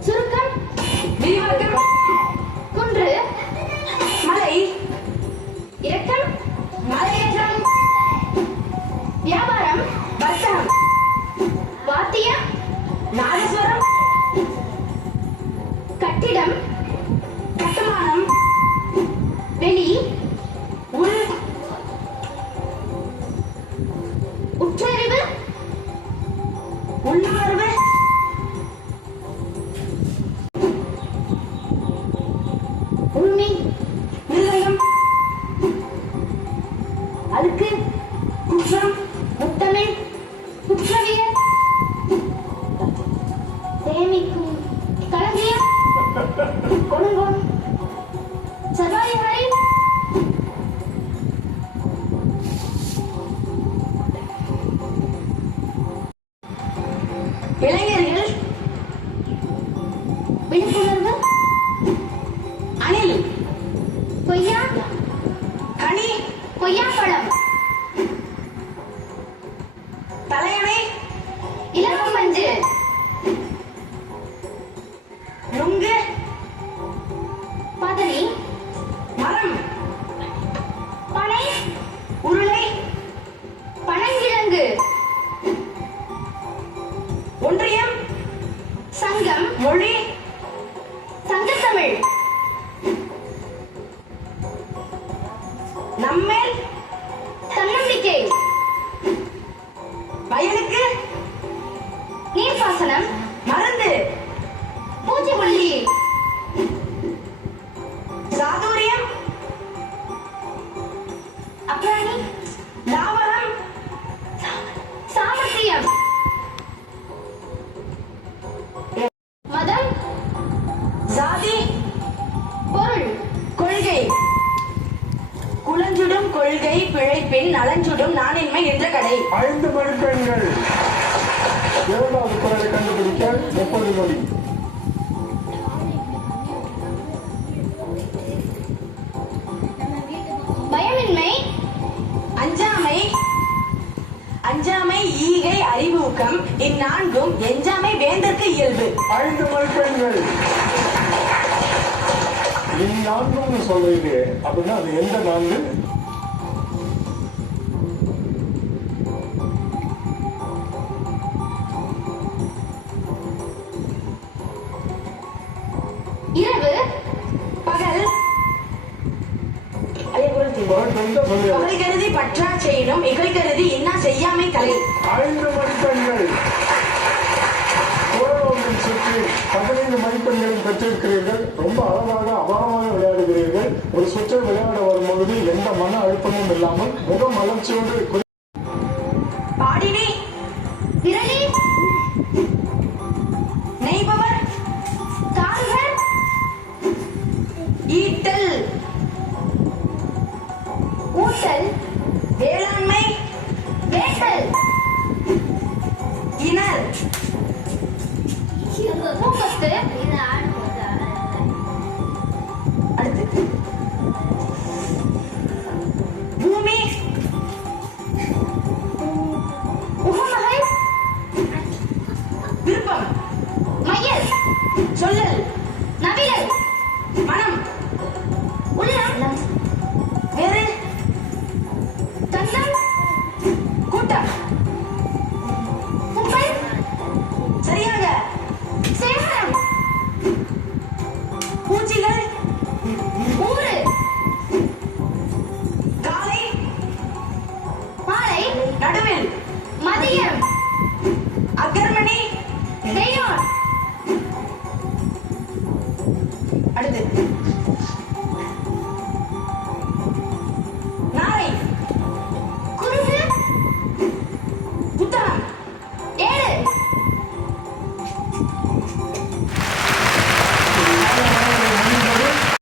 surga இளைஞர்கள் விழிப்புணர்வு அணில் கொய்யா கனி கொய்யாப்பழம் தலையணை நம்மேல் தன்னம்பிக்கை. வயலுக்கு நீர்ப்பாசனம். மருந்து. பூச்சிக்கொல்லி சாதுரியம். அப்புறம் கொள்கை பிழைப்பின் நலஞ்சுடும் நானின்மை என்ற கடை ஐந்து மதிப்பெண்கள். இரண்டாவது குரலை கண்டுபிடிக்க முப்பது மொழி? பயமின்மை. அஞ்சாமை. அஞ்சாமை ஈகை அறிவூக்கம். இந்நான்கும் எஞ்சாமை வேந்தற்கு இயல்பு. ஐந்து மதிப்பெண்கள். நீ நான்குன்னு சொல்றீங்க? அப்படின்னா அது எந்த நான்கு? இரவு பகல். அதே குரல் தீர்வு. குரல் தெரிந்த சொல்லியது பகை கருதி பற்றா செய்யணும் இகழ் கருதி இன்னா செய்யாமை கலை ஐந்து மதிப்பெண்கள். சுற்றி பதினைந்து மதிப்பெண்களும் பெற்றிருக்கிறீர்கள். ரொம்ப அழகாக அபாரமாக விளையாடுகிறீர்கள். ஒரு சுற்றை விளையாட வரும் பொழுது எந்த மன அழுத்தமும் இல்லாமல் முக மலர்ச்சியோடு நடுவில் மதியம் அகர்மணி அடுத்து